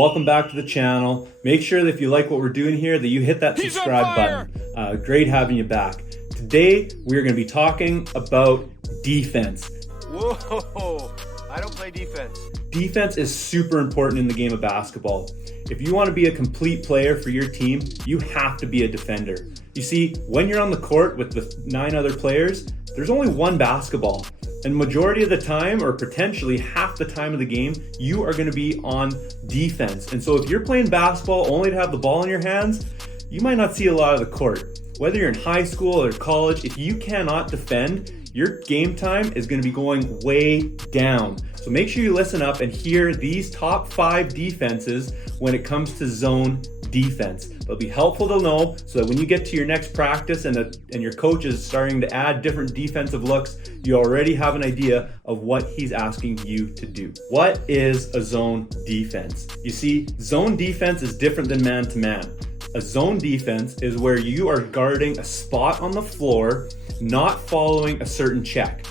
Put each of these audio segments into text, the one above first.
welcome back to the channel. Make sure that if you like what we're doing here that you hit that subscribe button. Great having you back. Today we're going to be talking about defense. Whoa, I don't play defense. Defense is super important in the game of basketball. If you want to be a complete player for your team, you have to be a defender. You see, when you're on the court with the 9 other players, there's only one basketball. And majority of the time, or potentially half the time of the game, you are going to be on defense. And so if you're playing basketball only to have the ball in your hands, you might not see a lot of the court. Whether you're in high school or college, if you cannot defend, your game time is going to be going way down. So make sure you listen up and hear these top 5 defenses when it comes to zone defense. They'll be helpful to know so that when you get to your next practice and your coach is starting to add different defensive looks, you already have an idea of what he's asking you to do. What is a zone defense? You see, zone defense is different than man-to-man. A zone defense is where you are guarding a spot on the floor, not following a certain check.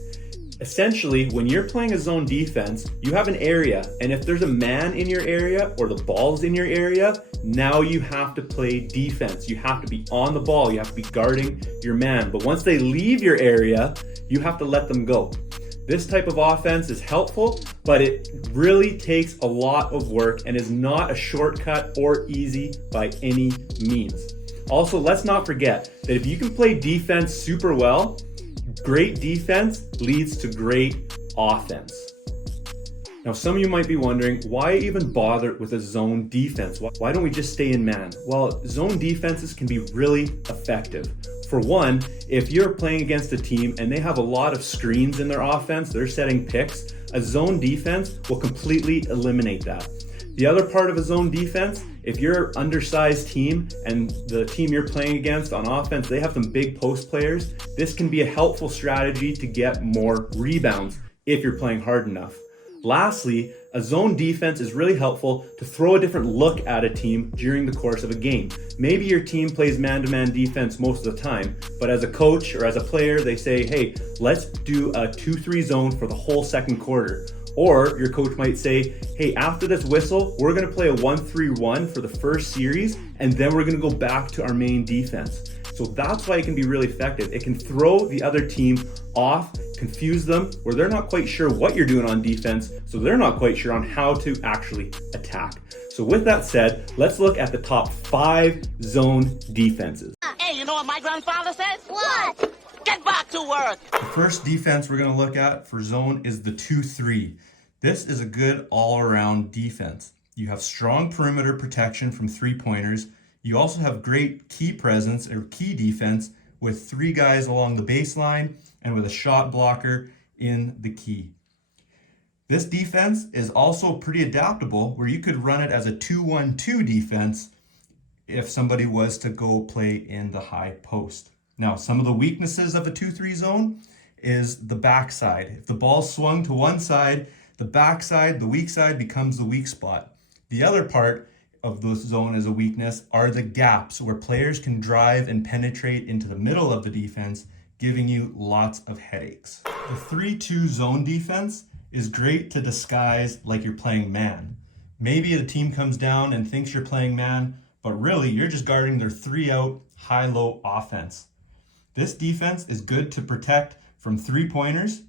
Essentially, when you're playing a zone defense, you have an area, and if there's a man in your area or the ball's in your area, now you have to play defense. You have to be on the ball. You have to be guarding your man. But once they leave your area, you have to let them go. This type of offense is helpful, but it really takes a lot of work and is not a shortcut or easy by any means. Also, let's not forget that if you can play defense super well, great defense leads to great offense. Now, some of you might be wondering, why even bother with a zone defense? Why don't we just stay in man? Well, zone defenses can be really effective. For one, if you're playing against a team and they have a lot of screens in their offense, they're setting picks, a zone defense will completely eliminate that. The other part of a zone defense, if you're an undersized team and the team you're playing against on offense, they have some big post players, this can be a helpful strategy to get more rebounds if you're playing hard enough. Lastly, a zone defense is really helpful to throw a different look at a team during the course of a game. Maybe your team plays man-to-man defense most of the time, but as a coach or as a player, they say, hey, let's do a 2-3 zone for the whole second quarter. Or your coach might say, hey, after this whistle, we're going to play a 1-3-1 for the first series, and then we're going to go back to our main defense. So that's why it can be really effective. It can throw the other team off, confuse them, where they're not quite sure what you're doing on defense, so they're not quite sure on how to actually attack. So with that said, let's look at the top 5 zone defenses. Hey, you know what my grandfather says? What? Get back to work! The first defense we're going to look at for zone is the 2-3. This is a good all-around defense. You have strong perimeter protection from 3-pointers. You also have great key presence or key defense with 3 guys along the baseline and with a shot blocker in the key. This defense is also pretty adaptable where you could run it as a 2-1-2 defense if somebody was to go play in the high post. Now, some of the weaknesses of a 2-3 zone is the backside. If the ball's swung to one side, the backside, the weak side, becomes the weak spot. The other part of the zone as a weakness are the gaps where players can drive and penetrate into the middle of the defense, giving you lots of headaches. The 3-2 zone defense is great to disguise like you're playing man. Maybe the team comes down and thinks you're playing man, but really you're just guarding their 3-out high-low offense. This defense is good to protect from 3-pointers,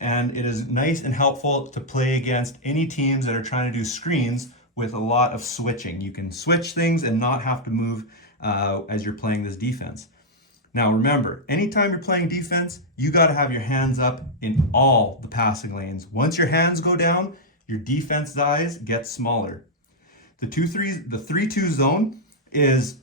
and it is nice and helpful to play against any teams that are trying to do screens with a lot of switching. You can switch things and not have to move as you're playing this defense. Now remember, anytime you're playing defense, you got to have your hands up in all the passing lanes. Once your hands go down, your defense size gets smaller. The 3-2 zone is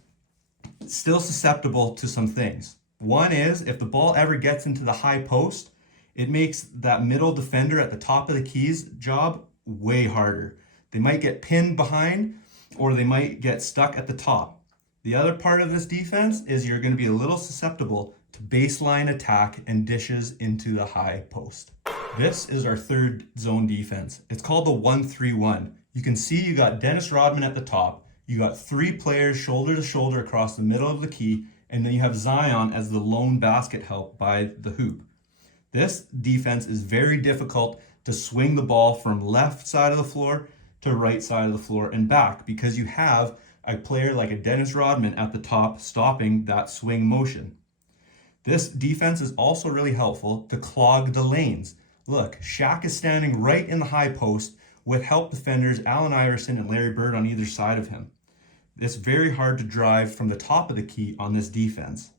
still susceptible to some things. One is, if the ball ever gets into the high post, it makes that middle defender at the top of the key's job way harder. They might get pinned behind, or they might get stuck at the top. The other part of this defense is you're going to be a little susceptible to baseline attack and dishes into the high post. This is our third zone defense. It's called the 1-3-1. You can see you got Dennis Rodman at the top. You got 3 players shoulder to shoulder across the middle of the key, and then you have Zion as the lone basket help by the hoop. This defense is very difficult to swing the ball from left side of the floor to right side of the floor and back, because you have a player like a Dennis Rodman at the top stopping that swing motion. This defense is also really helpful to clog the lanes. Look, Shaq is standing right in the high post with help defenders Allen Iverson and Larry Bird on either side of him. It's very hard to drive from the top of the key on this defense.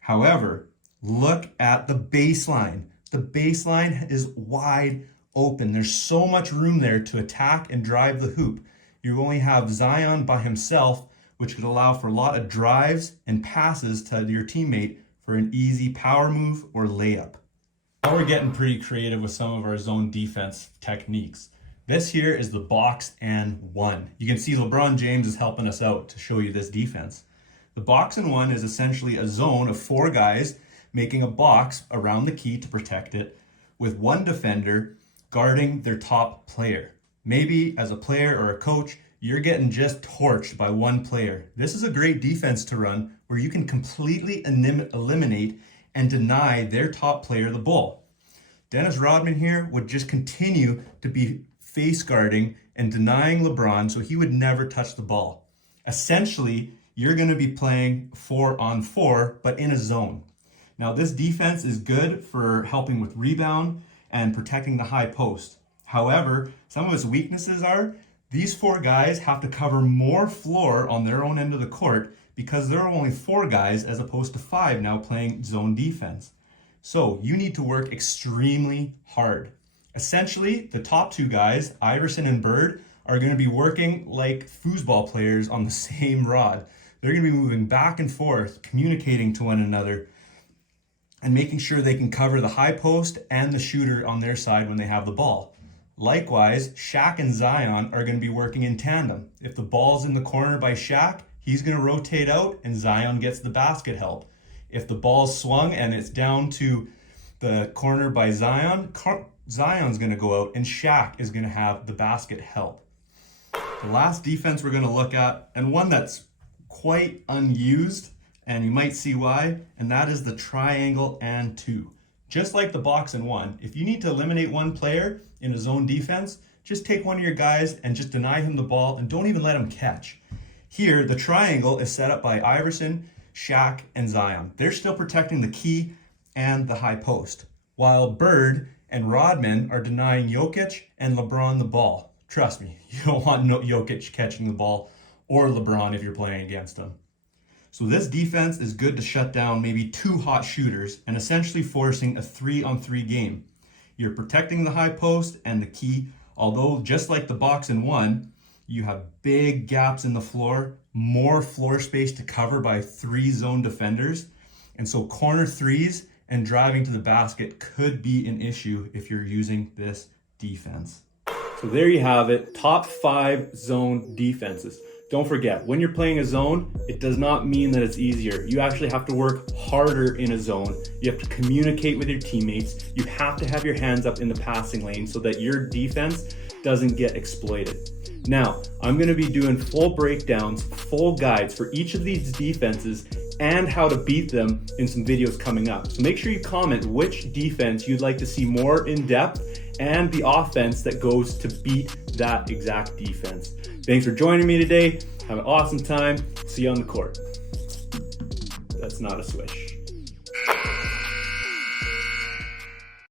However, look at the baseline. The baseline is wide open. There's so much room there to attack and drive the hoop. You only have Zion by himself, which could allow for a lot of drives and passes to your teammate for an easy power move or layup. Now we're getting pretty creative with some of our zone defense techniques. This here is the box and one. You can see LeBron James is helping us out to show you this defense. The box and one is essentially a zone of 4 guys making a box around the key to protect it, with one defender guarding their top player. Maybe as a player or a coach, you're getting just torched by one player. This is a great defense to run where you can completely eliminate and deny their top player the ball. Dennis Rodman here would just continue to be face guarding and denying LeBron so he would never touch the ball. Essentially, you're going to be playing 4-on-4, but in a zone. Now, this defense is good for helping with rebound and protecting the high post. However, some of its weaknesses are these 4 guys have to cover more floor on their own end of the court because there are only 4 guys as opposed to 5 now playing zone defense. So you need to work extremely hard. Essentially, the top 2 guys, Iverson and Bird, are going to be working like foosball players on the same rod. They're going to be moving back and forth, communicating to one another, and making sure they can cover the high post and the shooter on their side when they have the ball. Likewise, Shaq and Zion are going to be working in tandem. If the ball's in the corner by Shaq, he's going to rotate out and Zion gets the basket help. If the ball's swung and it's down to the corner by Zion, Zion's going to go out and Shaq is going to have the basket help. The last defense we're going to look at, and one that's quite unused, and you might see why, and that is the triangle and 2. Just like the box and 1, if you need to eliminate one player in a zone defense, just take one of your guys and just deny him the ball and don't even let him catch. Here, the triangle is set up by Iverson, Shaq, and Zion. They're still protecting the key and the high post, while Bird and Rodman are denying Jokic and LeBron the ball. Trust me, you don't want Jokic catching the ball or LeBron if you're playing against them. So this defense is good to shut down maybe 2 hot shooters and essentially forcing a 3-on-3 game. You're protecting the high post and the key, although just like the box and 1, you have big gaps in the floor, more floor space to cover by 3 zone defenders. And so corner 3s and driving to the basket could be an issue if you're using this defense. So there you have it, top 5 zone defenses. Don't forget, when you're playing a zone, it does not mean that it's easier. You actually have to work harder in a zone. You have to communicate with your teammates. You have to have your hands up in the passing lane so that your defense doesn't get exploited. Now, I'm going to be doing full breakdowns, full guides for each of these defenses and how to beat them in some videos coming up. So make sure you comment which defense you'd like to see more in depth and the offense that goes to beat that exact defense. Thanks for joining me today. Have an awesome time. See you on the court. That's not a swish.